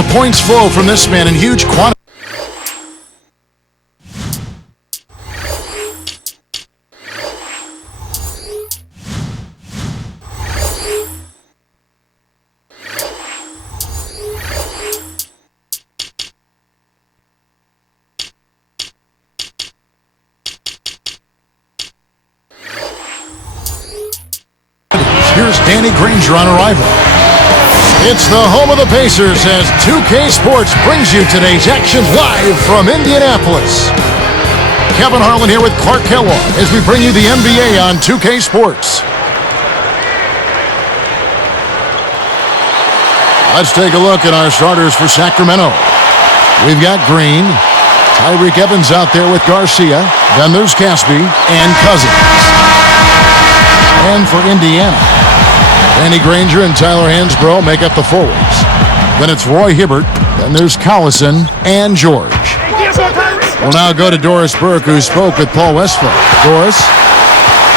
The points flow from this man in huge quantity. Here's Danny Granger on arrival. It's the home of the Pacers as 2K Sports brings you today's action live from Indianapolis. Kevin Harlan here with Clark Kellogg as we bring you the NBA on 2K Sports. Let's take a look at our starters for Sacramento. We've got Greene, Tyreke Evans out there with Garcia, then there's Caspi and Cousins. And for Indiana, Danny Granger and Tyler Hansbrough make up the forwards. Then it's Roy Hibbert, then there's Collison and George. We'll now go to Doris Burke, who spoke with Paul Westphal. Doris?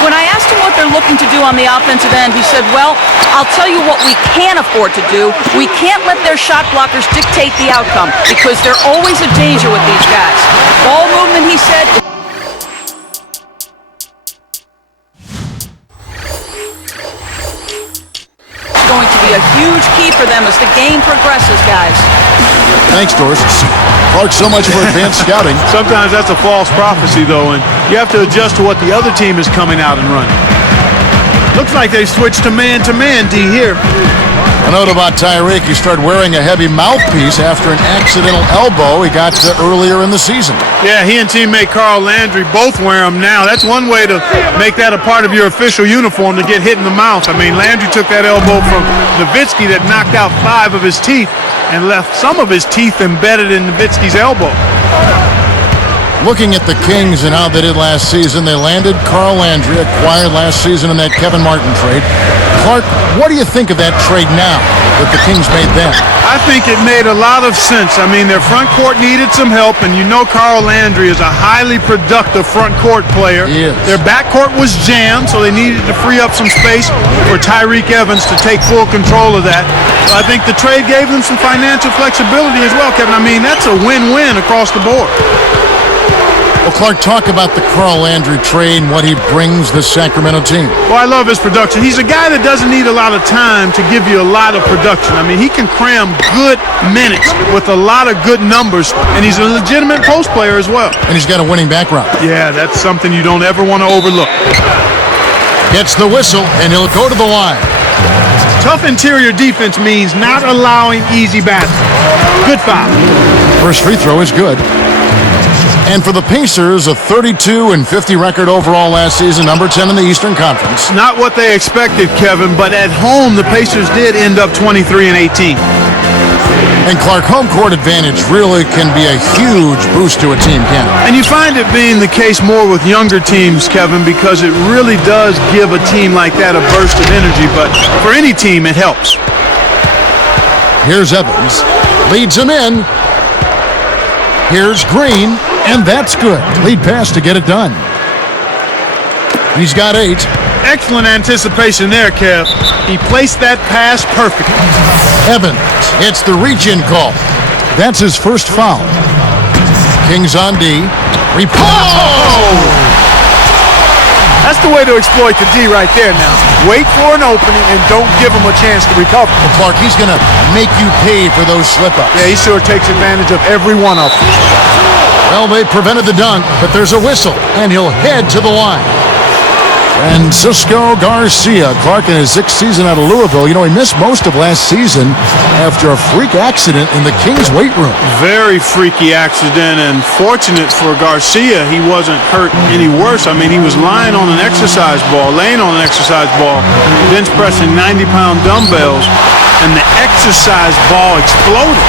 When I asked him what they're looking to do on the offensive end, he said, well, I'll tell you what we can afford to do. We can't let their shot blockers dictate the outcome because they're always a danger with these guys. Ball movement, he said, going to be a huge key for them as the game progresses, guys. Thanks, Doris. Clark, so much for advanced scouting. Sometimes that's a false prophecy, though, and you have to adjust to what the other team is coming out and running. Looks like they switched to man, D, here. A note about Tyreke, he started wearing a heavy mouthpiece after an accidental elbow he got earlier in the season. Yeah, he and teammate Carl Landry both wear them now. That's one way to make that a part of your official uniform, to get hit in the mouth. I mean, Landry took that elbow from Nowitzki that knocked out 5 of his teeth and left some of his teeth embedded in Nowitzki's elbow. Looking at the Kings and how they did last season, they landed Carl Landry, acquired last season in that Kevin Martin trade. Clark, what do you think of that trade now that the Kings made then? I think it made a lot of sense. I mean, their front court needed some help, and you know Carl Landry is a highly productive front court player. He is. Their backcourt was jammed, so they needed to free up some space for Tyreke Evans to take full control of that. So I think the trade gave them some financial flexibility as well, Kevin. I mean, that's a win-win across the board. Well, Clark, talk about the Carl Landry trade and what he brings the Sacramento team. Well, I love his production. He's a guy that doesn't need a lot of time to give you a lot of production. I mean, he can cram good minutes with a lot of good numbers, and he's a legitimate post player as well. And he's got a winning background. Yeah, that's something you don't ever want to overlook. Gets the whistle, and he'll go to the line. Tough interior defense means not allowing easy baskets. Good foul. First free throw is good. And for the Pacers, a 32-50 record overall last season, number 10 in the Eastern Conference. Not what they expected, Kevin, but at home the Pacers did end up 23-18. And Clark, home court advantage really can be a huge boost to a team, can't it? And you find it being the case more with younger teams, Kevin, because it really does give a team like that a burst of energy, but for any team it helps. Here's Evans, leads him in. Here's Greene. And that's good. Lead pass to get it done. He's got 8. Excellent anticipation there, Kev. He placed that pass perfectly. Evans, it's the reach-in call. That's his first foul. Kings on D. That's the way to exploit the D right there now. Wait for an opening and don't give him a chance to recover. Well, Clark, he's going to make you pay for those slip-ups. Yeah, he sure takes advantage of every one of them. Well, they prevented the dunk, but there's a whistle, and he'll head to the line. Francisco Garcia, Clark in his 6th season out of Louisville. You know, he missed most of last season after a freak accident in the Kings weight room. Very freaky accident, and fortunate for Garcia, he wasn't hurt any worse. I mean, he was laying on an exercise ball, bench pressing 90-pound dumbbells, and the exercise ball exploded.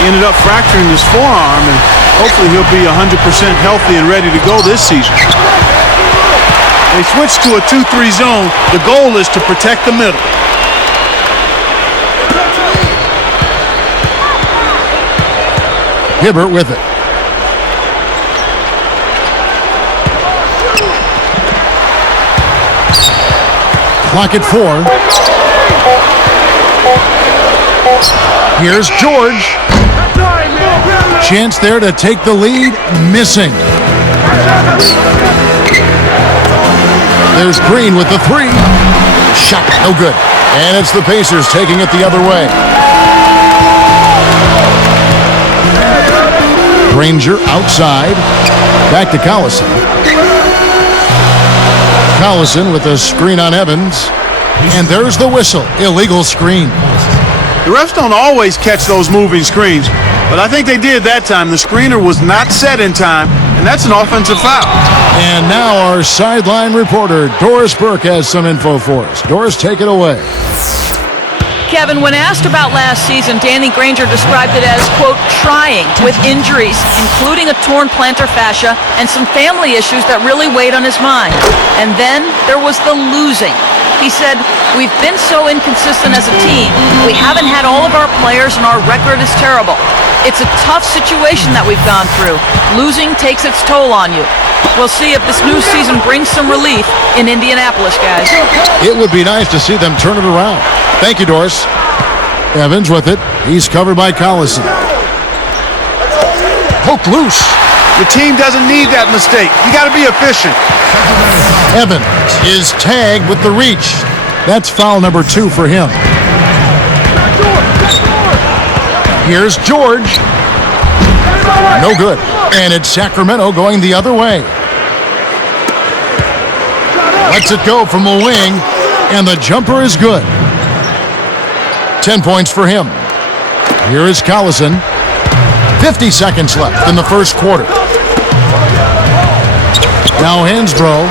He ended up fracturing his forearm, and hopefully he'll be 100% healthy and ready to go this season. They switched to a 2-3 zone. The goal is to protect the middle. Hibbert with it. Clock at 4. Here's George. Chance there to take the lead, missing. There's Greene with the three. Shot, no good. And it's the Pacers taking it the other way. Granger outside. Back to Collison. Collison with a screen on Evans. And there's the whistle. Illegal screen. The refs don't always catch those moving screens, but I think they did that time. The screener was not set in time, and that's an offensive foul. And now our sideline reporter, Doris Burke, has some info for us. Doris, take it away. Kevin, when asked about last season, Danny Granger described it as, quote, trying, with injuries, including a torn plantar fascia and some family issues that really weighed on his mind. And then there was the losing. He said, we've been so inconsistent as a team. We haven't had all of our players, and our record is terrible. It's a tough situation that we've gone through. Losing takes its toll on you. We'll see if this new season brings some relief in Indianapolis, guys. It would be nice to see them turn it around. Thank you, Doris. Evans with it. He's covered by Collison. Poked loose. The team doesn't need that mistake. You got to be efficient. Evans is tagged with the reach. That's foul number 2 for him. Here's George. No good. And it's Sacramento going the other way. Lets it go from the wing, and the jumper is good. 10 points for him. Here is Collison. 50 seconds left in the first quarter. Now Hansbrough.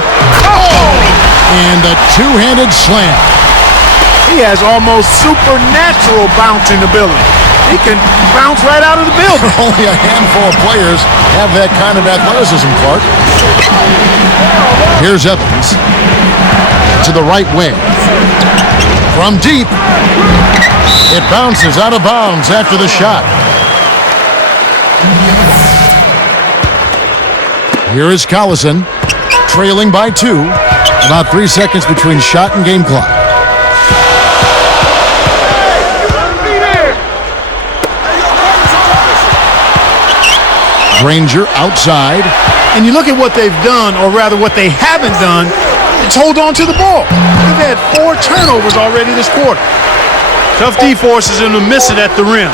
And a two-handed slam. He has almost supernatural bouncing ability. He can bounce right out of the building. Only a handful of players have that kind of athleticism, Clark. Here's Evans. To the right wing. From deep. It bounces out of bounds after the shot. Here is Collison, trailing by 2. About 3 seconds between shot and game clock. Granger outside. And you look at what they've done, or rather what they haven't done, it's hold on to the ball. They've had 4 turnovers already this quarter. Tough D forces them to miss it at the rim.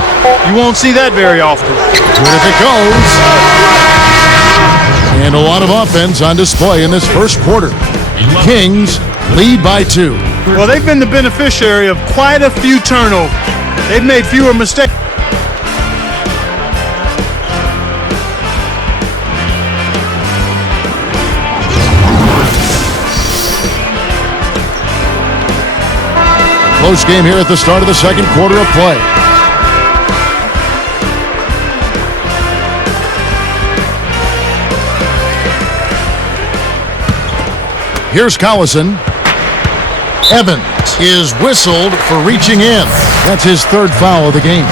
You won't see that very often. Good if it goes. And a lot of offense on display in this first quarter. Kings lead by 2. Well, they've been the beneficiary of quite a few turnovers. They've made fewer mistakes. Close game here at the start of the second quarter of play. Here's Collison. Evans is whistled for reaching in. That's his 3rd foul of the game.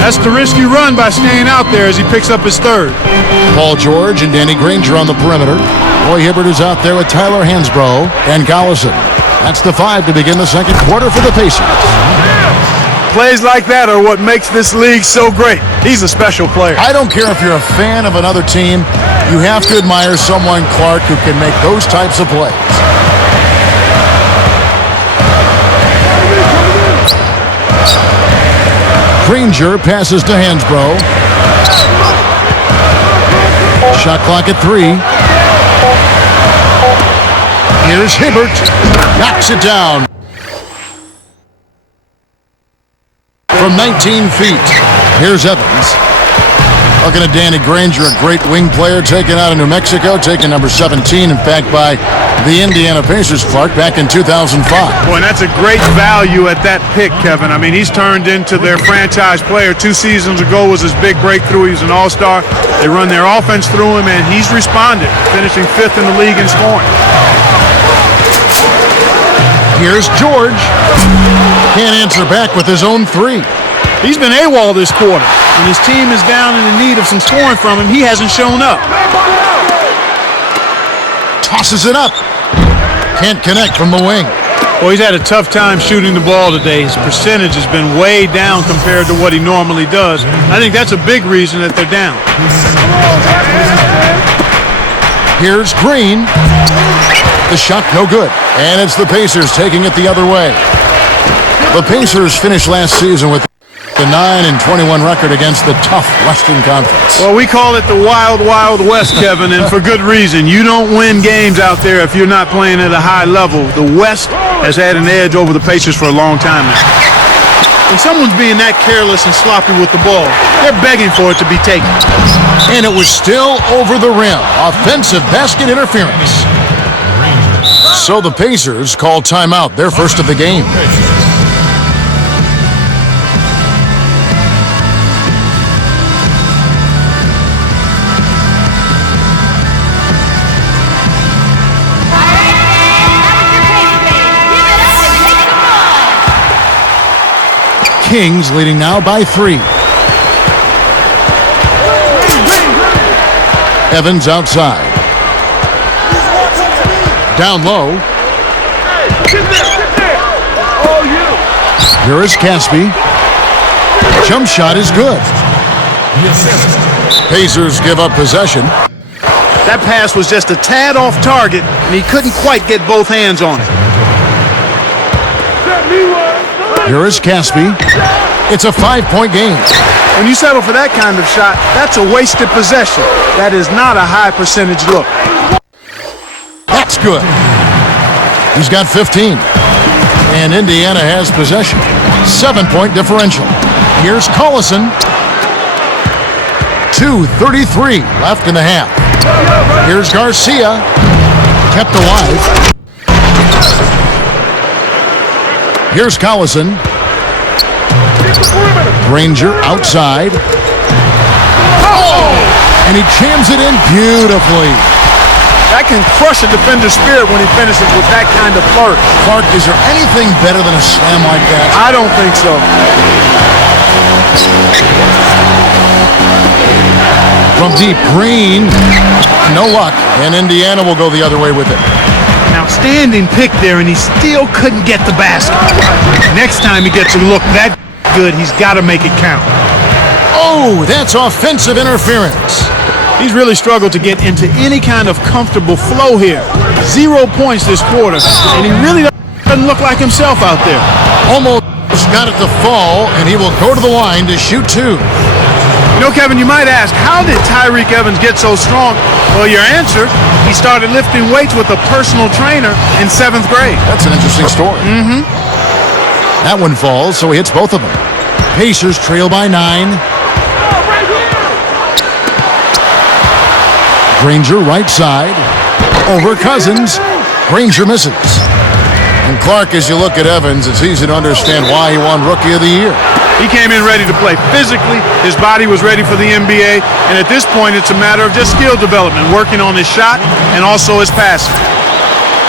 That's the risk you run by staying out there as he picks up his 3rd. Paul George and Danny Granger on the perimeter. Roy Hibbert is out there with Tyler Hansbrough and Collison. That's the 5 to begin the second quarter for the Pacers. Plays like that are what makes this league so great. He's a special player. I don't care if you're a fan of another team. You have to admire someone, Clark, who can make those types of plays. Granger passes to Hansbrough. Shot clock at 3. Here's Hibbert. Knocks it down. From 19 feet. Here's Evans. Looking at Danny Granger, a great wing player taken out of New Mexico, taken number 17, in fact, by the Indiana Pacers, Clark, back in 2005. Boy, and that's a great value at that pick, Kevin. I mean, he's turned into their franchise player. 2 seasons ago was his big breakthrough. He was an all-star. They run their offense through him, and he's responded, finishing 5th in the league in scoring. Here's George. Can't answer back with his own 3. He's been AWOL this quarter. When his team is down and in need of some scoring from him, he hasn't shown up. Tosses it up. Can't connect from the wing. Well, he's had a tough time shooting the ball today. His percentage has been way down compared to what he normally does. I think that's a big reason that they're down. Here's Greene. The shot no good. And it's the Pacers taking it the other way. The Pacers finished last season with the 9-21 record against the tough Western Conference. Well, we call it the Wild Wild West, Kevin, and for good reason. You don't win games out there if you're not playing at a high level. The West has had an edge over the Pacers for a long time now. When someone's being that careless and sloppy with the ball, they're begging for it to be taken. And it was still over the rim. Offensive basket interference. So the Pacers call timeout, their first of the game. Kings leading now by 3. Evans outside. Down low. Here is Caspi. Jump shot is good. Pacers give up possession. That pass was just a tad off target, and he couldn't quite get both hands on it. Here is Caspi. It's a 5-point game. When you settle for that kind of shot, that's a wasted possession. That is not a high percentage look. That's good. He's got 15. And Indiana has possession. 7-point differential. Here's Collison. 2:33 left in the half. Here's Garcia. Kept alive. Here's Collison. Granger outside. Oh! And he jams it in beautifully. That can crush a defender's spirit when he finishes with that kind of flirt. Clark, is there anything better than a slam like that? I don't think so. From deep, Greene. No luck. And Indiana will go the other way with it. Outstanding pick there, and he still couldn't get the basket. Next time he gets a look that good, he's got to make it count. Oh, that's offensive interference. He's really struggled to get into any kind of comfortable flow here. 0 points this quarter, and he really doesn't look like himself out there. Almost got it to fall, and he will go to the line to shoot 2. You know, Kevin, you might ask, how did Tyreke Evans get so strong? Well, your answer, he started lifting weights with a personal trainer in 7th grade. That's an interesting story. That one falls, so he hits both of them. Pacers trail by 9. Granger right side. Over Cousins. Granger misses. And Clark, as you look at Evans, it's easy to understand why he won Rookie of the Year. He came in ready to play physically. His body was ready for the NBA. And at this point, it's a matter of just skill development, working on his shot and also his passing.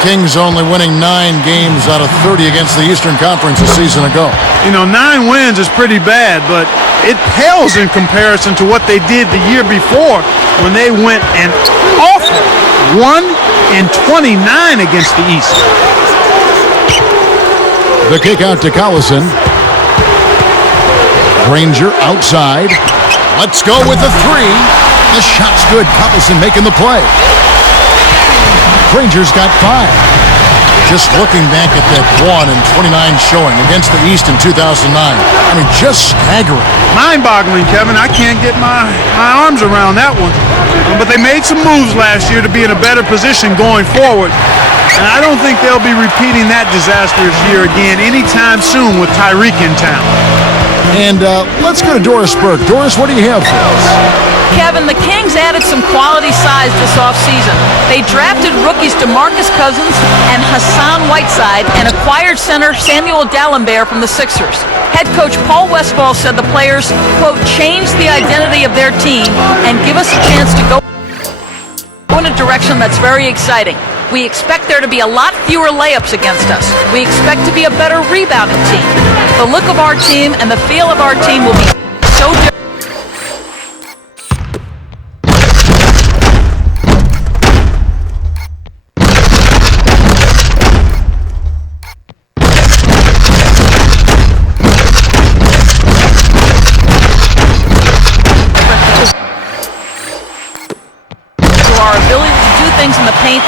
Kings only winning 9 games out of 30 against the Eastern Conference a season ago. You know, 9 wins is pretty bad, but it pales in comparison to what they did the year before when they went an awful 1-29 against the East. The kick out to Collison. Granger outside. Let's go with the 3. The shot's good. Collison making the play. Granger's got 5. Just looking back at that 1-29 showing against the East in 2009. I mean, just staggering. Mind-boggling, Kevin. I can't get my arms around that one. But they made some moves last year to be in a better position going forward. And I don't think they'll be repeating that disastrous year again anytime soon with Tyreke in town. And let's go to Doris Burke. Doris, what do you have for us? Kevin, the Kings added some quality size this offseason. They drafted rookies DeMarcus Cousins and Hassan Whiteside and acquired center Samuel Dalembert from the Sixers. Head coach Paul Westphal said the players, quote, change the identity of their team and give us a chance to go in a direction that's very exciting. We expect there to be a lot fewer layups against us. We expect to be a better rebounding team. The look of our team and the feel of our team will be so different.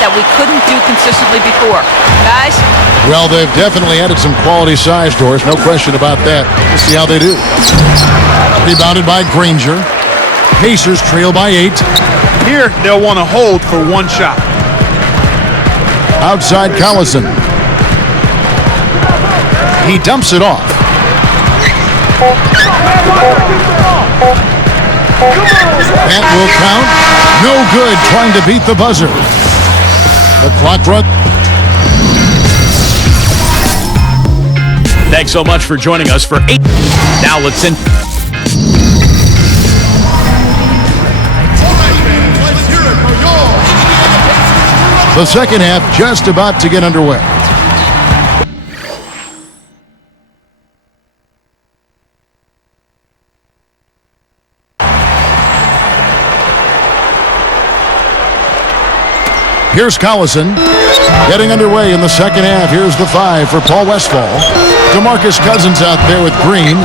that we couldn't do consistently before. Guys? Well, they've definitely added some quality size doors, no question about that. We'll see how they do. Rebounded by Granger. Pacers trail by 8. Here, they'll want to hold for one shot. Outside Collison. He dumps it off. That will count. No good, trying to beat the buzzer. The clock run. Thanks so much for joining us for 8. Now let's send. The second half just about to get underway. Here's Collison. Getting underway in the second half. Here's the 5 for Paul Westphal. DeMarcus Cousins out there with Greene.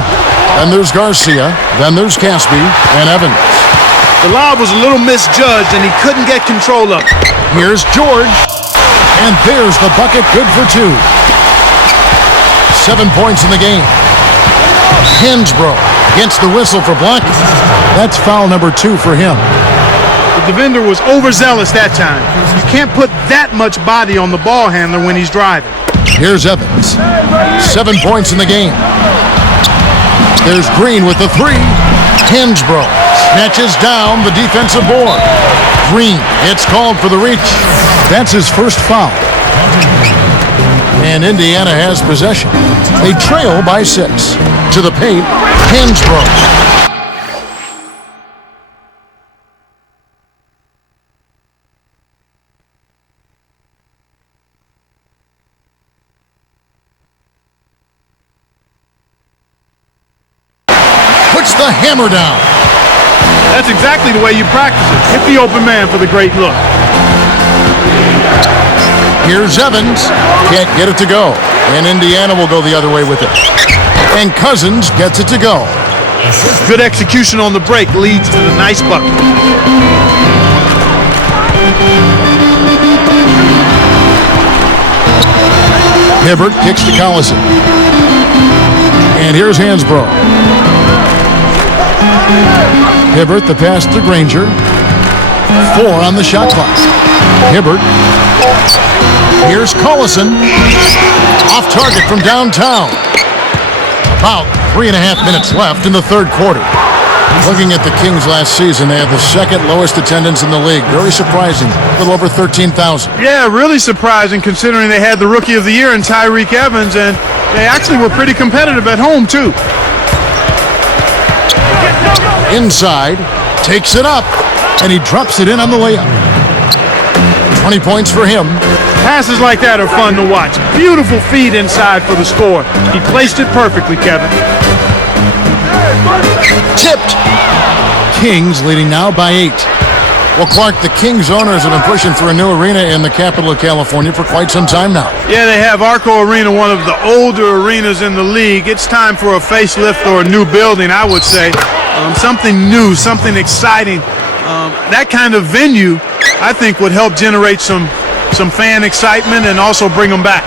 Then there's Garcia. Then there's Caspi and Evans. The lob was a little misjudged, and he couldn't get control of it. Here's George. And there's the bucket, good for 2. 7 points in the game. Hansbrough gets the whistle for blocking. That's foul number 2 for him. The defender was overzealous that time. You can't put that much body on the ball handler when he's driving. Here's Evans. 7 points in the game. There's Greene with the 3. Hansbrough snatches down the defensive board. Greene, it's called for the reach. That's his first foul. And Indiana has possession. They trail by 6. To the paint, Hansbrough. Puts the hammer down. That's exactly the way you practice it. Hit the open man for the great look. Here's Evans. Can't get it to go. And Indiana will go the other way with it. And Cousins gets it to go. Good execution on the break leads to the nice bucket. Hibbert kicks to Collison. And here's Hansbrough. Hibbert, the pass to Granger. 4 on the shot clock. Hibbert. Here's Collison. Off target from downtown. About 3.5 minutes left in the third quarter. Looking at the Kings last season, they had the second lowest attendance in the league. Very surprising. A little over 13,000. Yeah, really surprising considering they had the Rookie of the Year in Tyreke Evans, and they actually were pretty competitive at home, too. Inside, takes it up, and he drops it in on the layup. 20 points for him. Passes like that are fun to watch. Beautiful feed inside for the score. He placed it perfectly, Kevin. Tipped. Kings leading now by 8. Well, Clark, the Kings owners have been pushing for a new arena in the capital of California for quite some time now. Yeah, they have Arco Arena, one of the older arenas in the league. It's time for a facelift or a new building, I would say. Something new, something exciting. That kind of venue, I think, would help generate some fan excitement and also bring them back.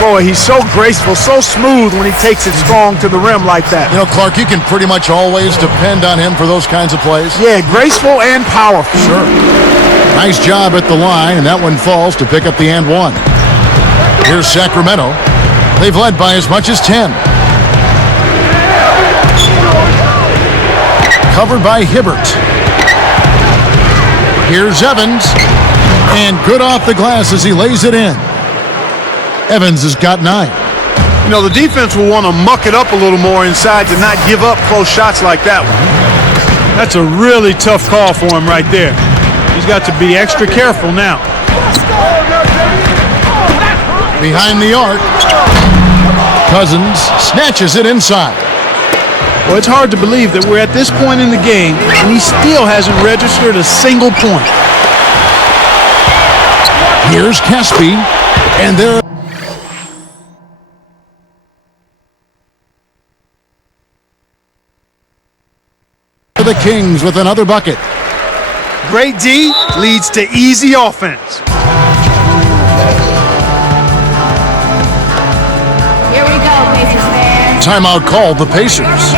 Boy, he's so graceful, so smooth when he takes it strong to the rim like that. You know, Clark, you can pretty much always depend on him for those kinds of plays. Yeah, graceful and powerful. Sure. Nice job at the line, and that one falls to pick up the and 1. Here's Sacramento. They've led by as much as 10. Covered by Hibbert. Here's Evans. And good off the glass as he lays it in. Evans has got 9. You know, the defense will want to muck it up a little more inside to not give up close shots like that one. That's a really tough call for him right there. He's got to be extra careful now. Behind the arc. Cousins snatches it inside. Well, it's hard to believe that we're at this point in the game and he still hasn't registered a single point. Here's Caspi, and there. The Kings with another bucket. Great D leads to easy offense. Here we go, Pacers fans. Timeout called the Pacers.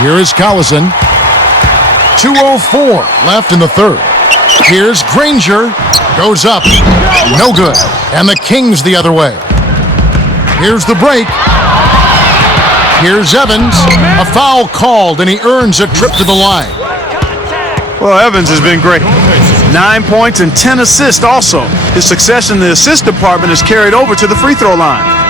Here is Collison. 2:04 left in the third. Here's Granger. Goes up. No good. And the Kings the other way. Here's the break. Here's Evans. A foul called, and he earns a trip to the line. Well, Evans has been great. 9 points and 10 assists also. His success in the assist department is carried over to the free throw line.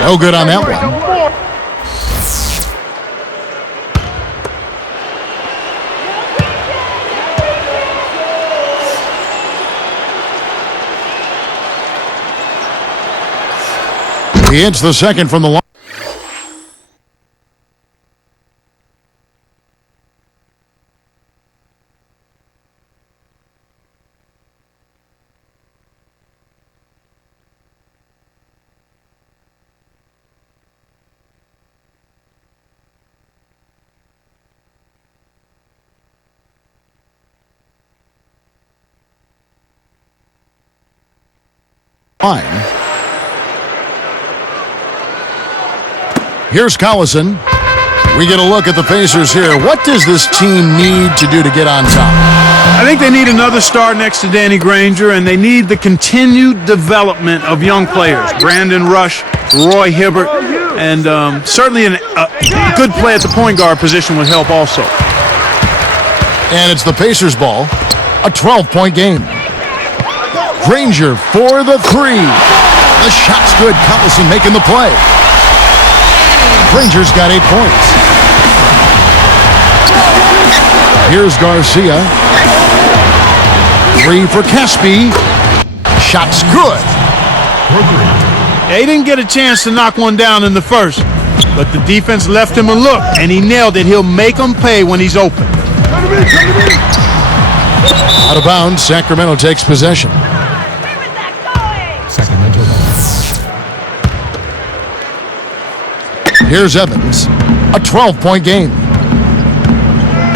No good on that one. He hits the second from the line. Here's Collison. We get a look at the Pacers here. What does this team need to do to get on top? I think they need another star next to Danny Granger, and they need the continued development of young players. Brandon Rush, Roy Hibbert, and certainly a good play at the point guard position would help also. And it's the Pacers ball. A 12-point game. Granger for the three. The shot's good. Collison making the play. Granger's got 8 points. Here's Garcia. Three for Caspi. Shot's good. He didn't get a chance to knock one down in the first, but the defense left him a look, and he nailed it. He'll make them pay when he's open. Out of bounds, Sacramento takes possession. Sacramento. Here's Evans. A 12-point game.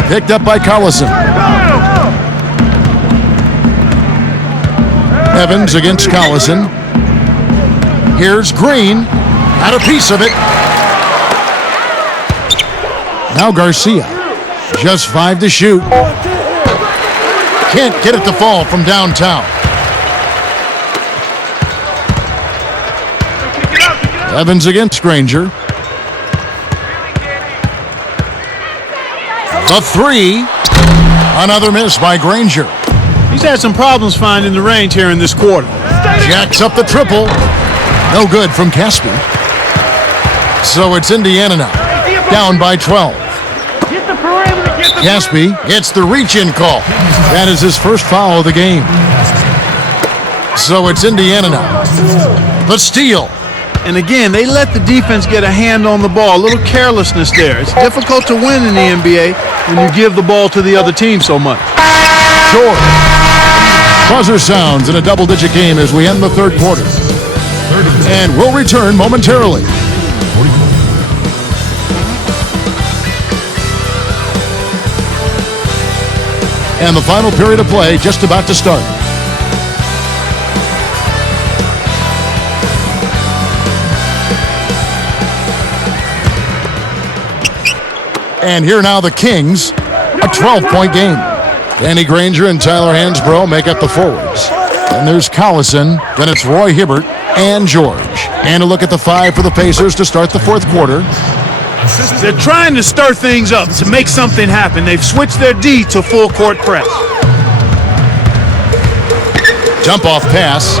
Picked up by Collison. Evans against Collison. Here's Greene. Had a piece of it. Now Garcia. Just 5 to shoot. Can't get it to fall from downtown. Evans against Granger. The three. Another miss by Granger. He's had some problems finding the range here in this quarter. Jacks up the triple. No good from Caspi. So it's Indiana now. Down by 12. Caspi gets the reach-in call. That is his first foul of the game. So it's Indiana now. The steal. And again, they let the defense get a hand on the ball. A little carelessness there. It's difficult to win in the NBA when you give the ball to the other team so much. Short. Buzzer sounds in a double-digit game as we end the third quarter. And we'll return momentarily. And the final period of play just about to start. And here now the Kings, a 12-point game. Danny Granger and Tyler Hansbrough make up the forwards. And there's Collison, then it's Roy Hibbert and George. And a look at the five for the Pacers to start the fourth quarter. They're trying to stir things up to make something happen. They've switched their D to full court press. Jump off pass.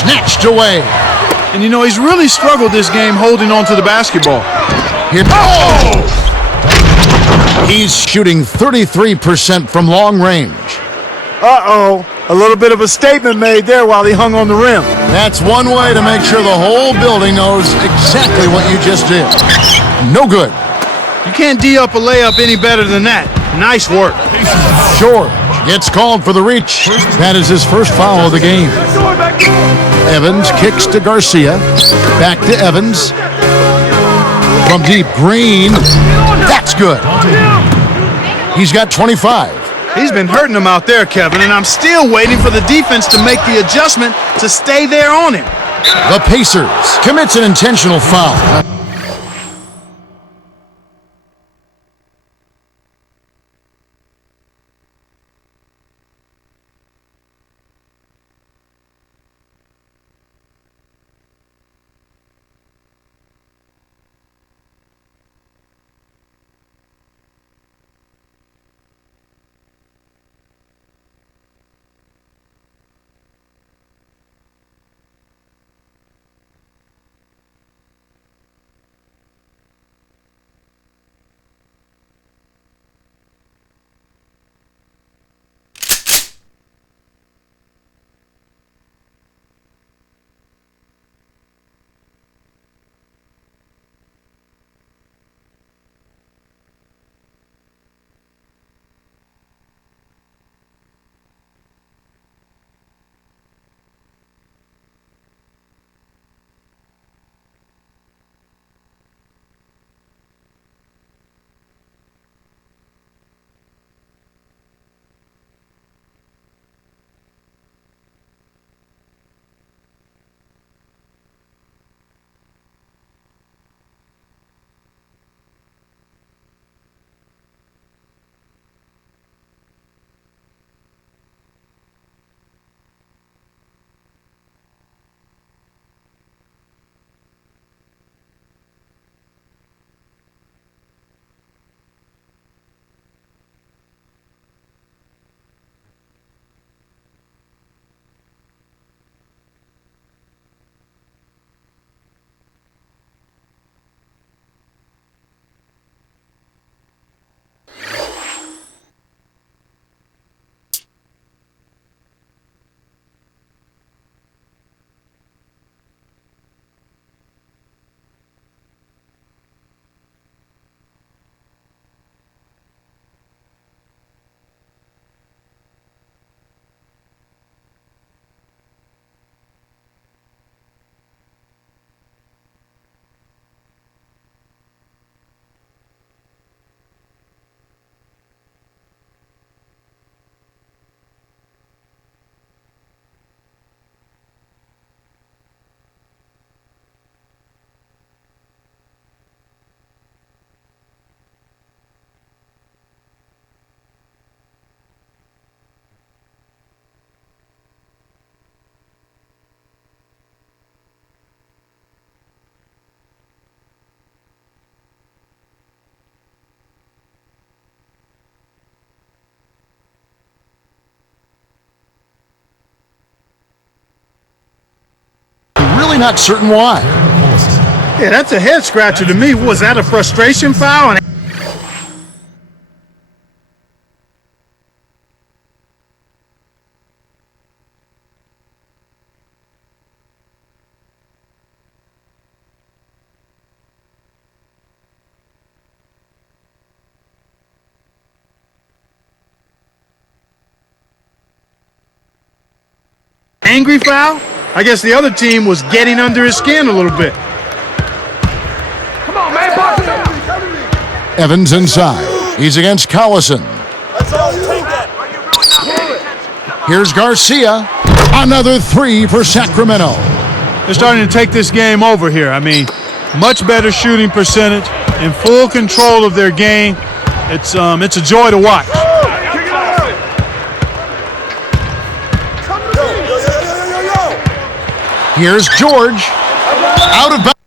Snatched away. And you know, he's really struggled this game holding on to the basketball. Here, he's shooting 33% from long range. Uh-oh, a little bit of a statement made there while he hung on the rim. That's one way to make sure the whole building knows exactly what you just did. No good. You can't D up a layup any better than that. Nice work. George gets called for the reach. That is his first foul of the game. Evans kicks to Garcia. Back to Evans. From deep, Greene. That's good. He's got 25. He's been hurting him out there, Kevin, and I'm still waiting for the defense to make the adjustment to stay there on him. The Pacers commits an intentional foul. Really not certain why. Yeah, that's a head scratcher to me. Was that a frustration foul? Angry foul? I guess the other team was getting under his skin a little bit. Come on, man, box it up. Evans inside. He's against Collison. Here's Garcia. Another 3 for Sacramento. They're starting to take this game over here. I mean, much better shooting percentage, in full control of their game. It's a joy to watch. Here's George. Out of bounds.